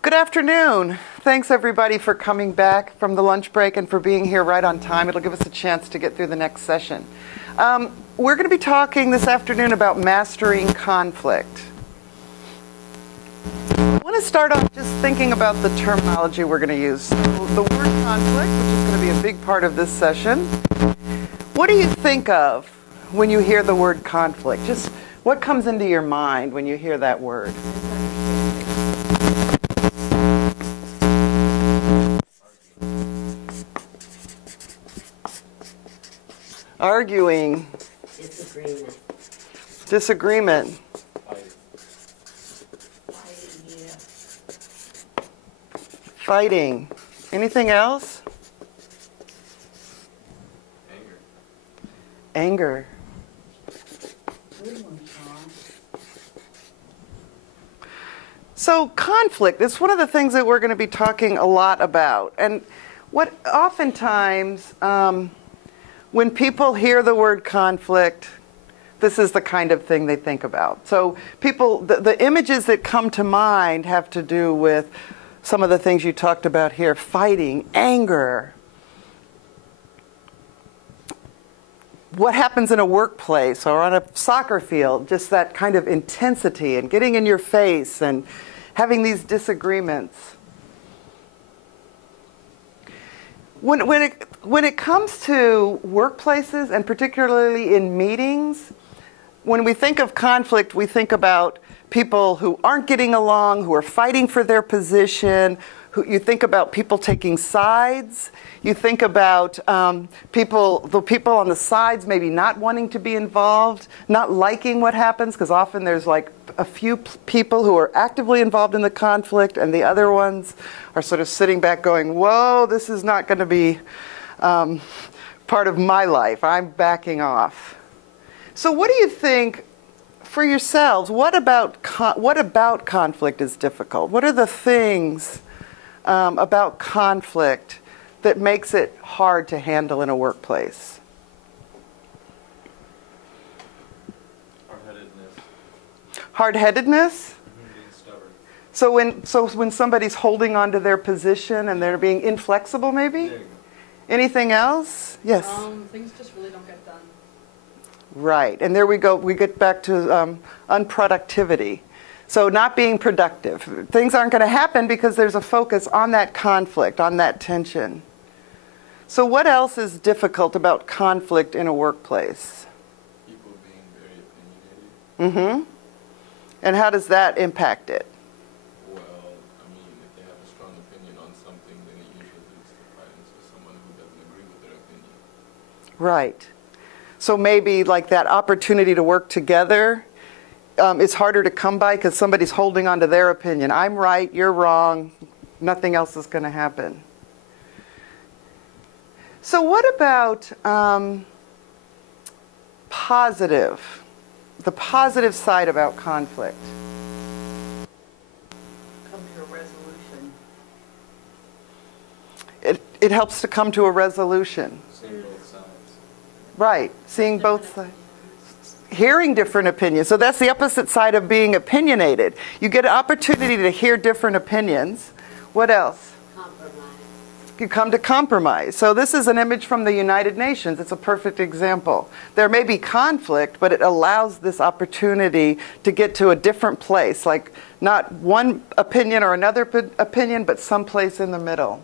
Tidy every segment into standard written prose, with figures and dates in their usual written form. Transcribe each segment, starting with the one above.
Good afternoon. Thanks everybody for coming back from the lunch break and for being here right on time. It'll give us a chance to get through the next session. We're going to be talking this afternoon about mastering conflict. I want to start off just thinking about the terminology we're going to use. So the word conflict, which is going to be a big part of this session. What do you think of when you hear the word conflict? Just what comes into your mind when you hear that word? Arguing. Disagreement. Fighting. Anything else? Anger. So conflict is one of the things that we're going to be talking a lot about. And what oftentimes, when people hear the word conflict, this is the kind of thing they think about. So people, the images that come to mind have to do with some of the things you talked about here: fighting, anger. What happens in a workplace or on a soccer field, just that kind of intensity and getting in your face and having these disagreements. When it comes to workplaces, and particularly in meetings, when we think of conflict, we think about people who aren't getting along, who are fighting for their position. You think about people taking sides. You think about the people on the sides maybe not wanting to be involved, not liking what happens, because often there's like a few people who are actively involved in the conflict, and the other ones are sort of sitting back going, whoa, this is not going to be part of my life. I'm backing off. So what do you think for yourselves? What about conflict is difficult? What are the things about conflict that makes it hard to handle in a workplace? Hard-headedness? Being stubborn. So when somebody's holding on to their position and they're being inflexible, maybe? Anything else? Yes? Things just really don't get done. Right. And there we go. We get back to unproductivity. So not being productive. Things aren't going to happen because there's a focus on that conflict, on that tension. So what else is difficult about conflict in a workplace? People being very opinionated. Mm-hmm. And how does that impact it? Well, I mean, if they have a strong opinion on something, then it usually leads to violence with someone who doesn't agree with their opinion. Right. So maybe like that opportunity to work together is harder to come by because somebody's holding on to their opinion. I'm right, you're wrong, nothing else is going to happen. So what about the positive side about conflict? Come to a resolution. It helps to come to a resolution. Seeing both sides. Right, seeing both sides. Hearing different opinions. So that's the opposite side of being opinionated. You get an opportunity to hear different opinions. What else? Compromise. You come to compromise. So this is an image from the United Nations. It's a perfect example. There may be conflict, but it allows this opportunity to get to a different place, like not one opinion or another opinion, but someplace in the middle.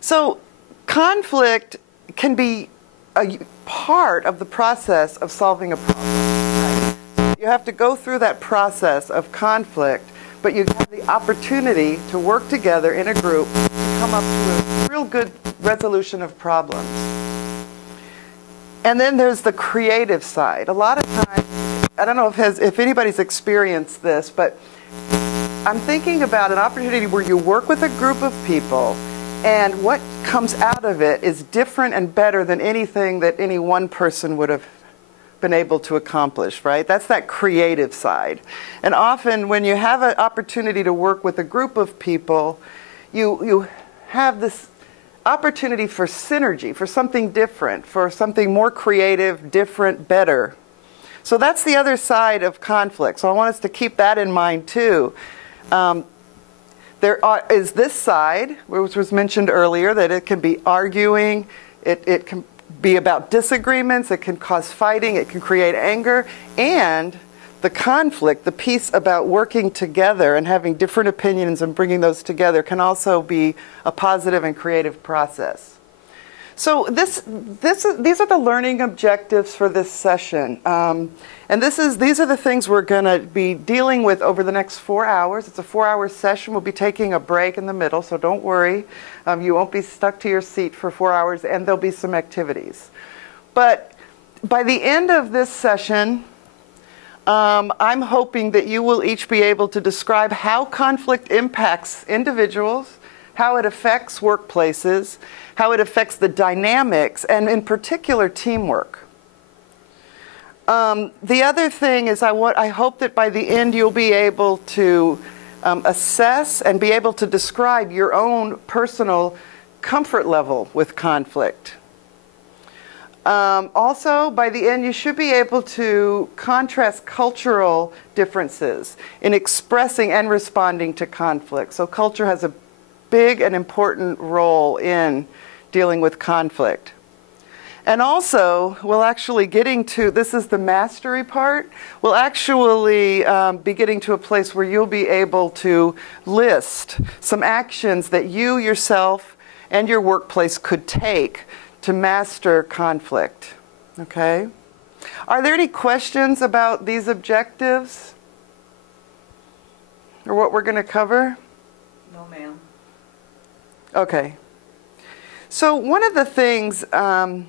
So conflict can be a part of the process of solving a problem. Right? You have to go through that process of conflict, but you have the opportunity to work together in a group to come up to a real good resolution of problems. And then there's the creative side. A lot of times, I don't know if anybody's experienced this, but I'm thinking about an opportunity where you work with a group of people, and what comes out of it is different and better than anything that any one person would have been able to accomplish, right? That's that creative side. And often when you have an opportunity to work with a group of people, you have this opportunity for synergy, for something different, for something more creative, different, better. So that's the other side of conflict. So I want us to keep that in mind too. Is this side, which was mentioned earlier, that it can be arguing, it can be about disagreements, it can cause fighting, it can create anger, and the conflict, the piece about working together and having different opinions and bringing those together can also be a positive and creative process. So these are the learning objectives for this session. And these are the things we're going to be dealing with over the next 4 hours. It's a 4-hour session. We'll be taking a break in the middle, so don't worry. You won't be stuck to your seat for 4 hours, and there'll be some activities. But by the end of this session, I'm hoping that you will each be able to describe how conflict impacts individuals, how it affects workplaces, how it affects the dynamics, and in particular, teamwork. The other thing is I hope that by the end you'll be able to assess and be able to describe your own personal comfort level with conflict. Also, by the end, you should be able to contrast cultural differences in expressing and responding to conflict. So culture has a big and important role in dealing with conflict. And also, we'll actually getting to, this is the mastery part, we'll actually be getting to a place where you'll be able to list some actions that you yourself and your workplace could take to master conflict. Okay? Are there any questions about these objectives? Or what we're going to cover? No, ma'am. Okay. So one of the things, one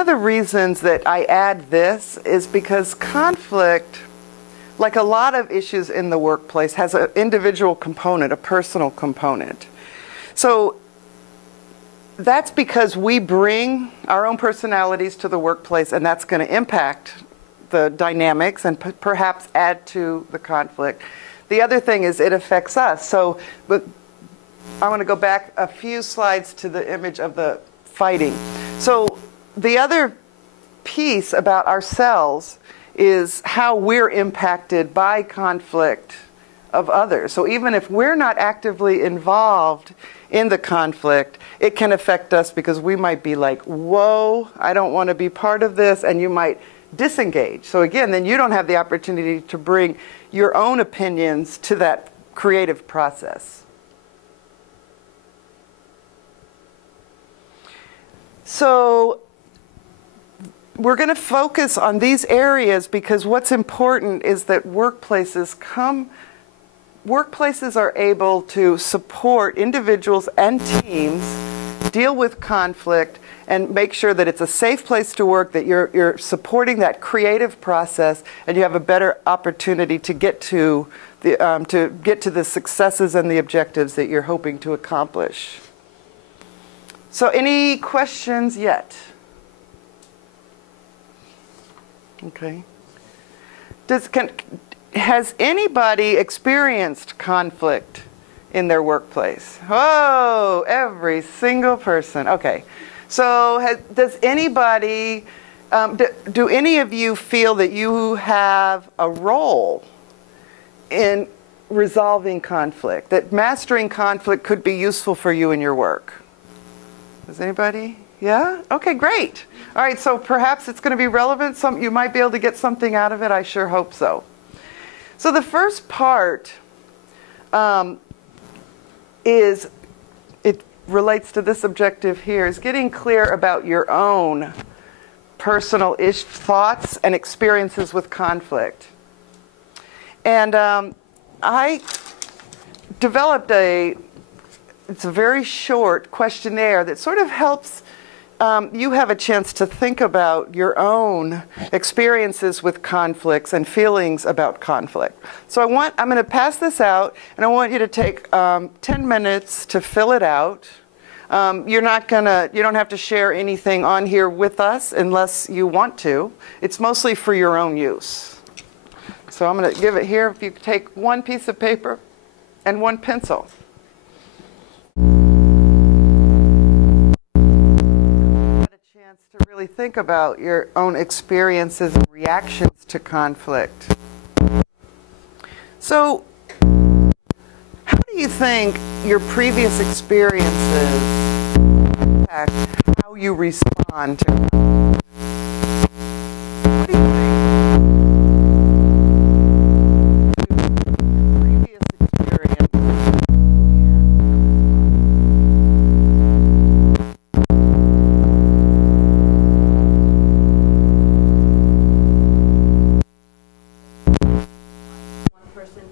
of the reasons that I add this is because conflict, like a lot of issues in the workplace, has an individual component, a personal component. So that's because we bring our own personalities to the workplace, and that's going to impact the dynamics and perhaps add to the conflict. The other thing is it affects us. So but I want to go back a few slides to the image of the fighting. So the other piece about ourselves is how we're impacted by conflict of others. So even if we're not actively involved in the conflict, it can affect us because we might be like, whoa, I don't want to be part of this, and you might disengage. So again, then you don't have the opportunity to bring your own opinions to that creative process. So we're going to focus on these areas because what's important is that workplaces are able to support individuals and teams deal with conflict and make sure that it's a safe place to work, that you're supporting that creative process, and you have a better opportunity to get to the successes and the objectives that you're hoping to accomplish. So any questions yet? Okay. Has anybody experienced conflict in their workplace? Oh, every single person. Okay. So does anybody, do any of you feel that you have a role in resolving conflict, that mastering conflict could be useful for you in your work? Does anybody? Yeah? Okay, great. All right, so perhaps it's going to be relevant. You might be able to get something out of it. I sure hope so. So the first part it relates to this objective here, is getting clear about your own personal thoughts and experiences with conflict. And I developed it's a very short questionnaire that sort of helps you have a chance to think about your own experiences with conflicts and feelings about conflict. So I'm going to pass this out, and I want you to take 10 minutes to fill it out. You don't have to share anything on here with us unless you want to. It's mostly for your own use. So I'm going to give it here. If you take one piece of paper and one pencil. To really think about your own experiences and reactions to conflict. So, how do you think your previous experiences impact how you respond to them? What do you think? Previous experience. One person.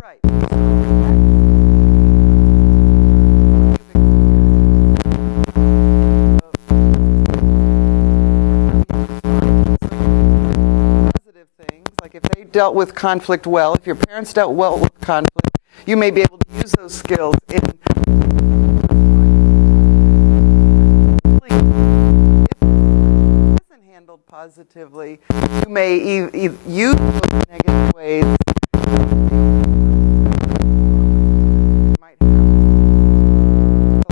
Right. Positive things, like if they dealt with conflict well, if your parents dealt well with conflict, you may be able to use those skills in if it wasn't handled positively, you may use those negative ways. Might have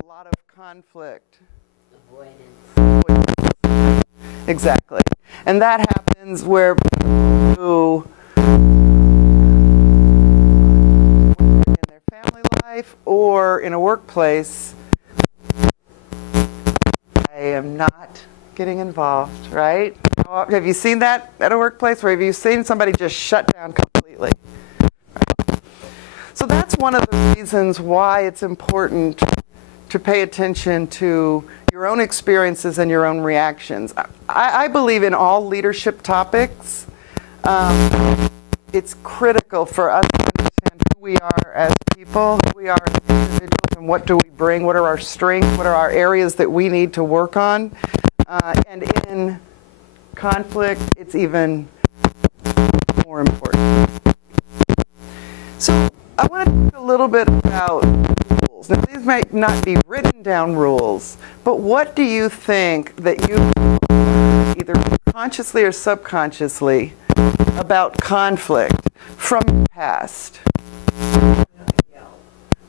a lot of conflict. Avoidance. Exactly. And that happens where people who in their family life or in a workplace, I am not getting involved, right? Have you seen that at a workplace? Or have you seen somebody just shut down completely? Right. So that's one of the reasons why it's important to pay attention to your own experiences and your own reactions. I believe in all leadership topics. It's critical for us to understand who we are as people, who we are as individuals, and what do we bring, what are our strengths, what are our areas that we need to work on. And in conflict, it's even more important. So I want to talk a little bit about rules. Now, these might not be written down rules, but what do you think that you either consciously or subconsciously about conflict from the past?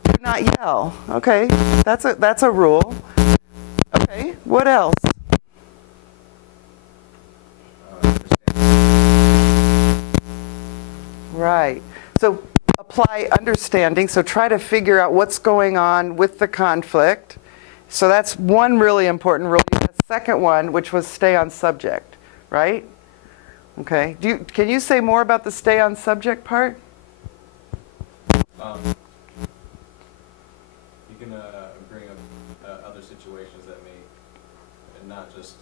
Do not yell. Okay, that's a rule. Okay, what else? Right. So apply understanding. So try to figure out what's going on with the conflict. So that's one really important rule. The second one, which was stay on subject, right? Okay. Can you say more about the stay on subject part? You can bring up other situations that may, and not just,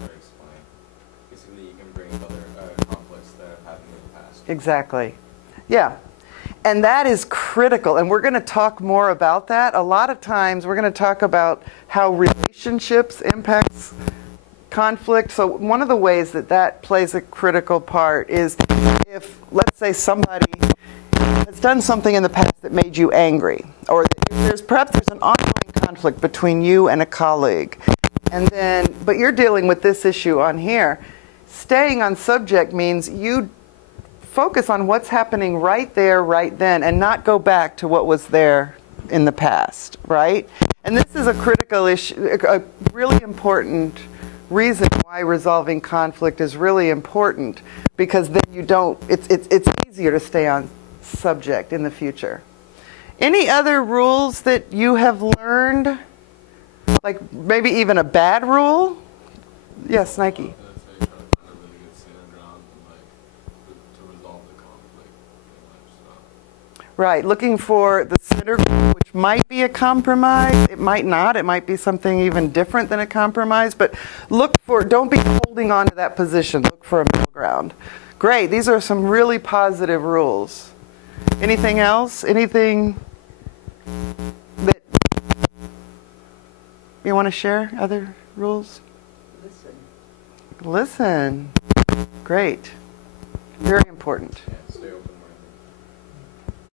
how to explain. Basically, you can bring up other conflicts that have happened in the past. Exactly. Yeah. And that is critical. And we're going to talk more about that. A lot of times we're going to talk about how relationships impacts conflict. So one of the ways that that plays a critical part is if, let's say, somebody has done something in the past that made you angry, or perhaps there's an ongoing conflict between you and a colleague, and then, but you're dealing with this issue on here. Staying on subject means you focus on what's happening right there, right then, and not go back to what was there in the past, right? And this is a critical issue, a really important reason why resolving conflict is really important, because then you don't, it's easier to stay on subject in the future. Any other rules that you have learned? Like maybe even a bad rule? Yes, Nike. Right, looking for the center group, which might be a compromise. It might not. It might be something even different than a compromise. But look for, don't be holding on to that position. Look for a middle ground. Great, these are some really positive rules. Anything else? Anything that you want to share? Other rules? Listen. Listen. Great. Very important. Yeah, stay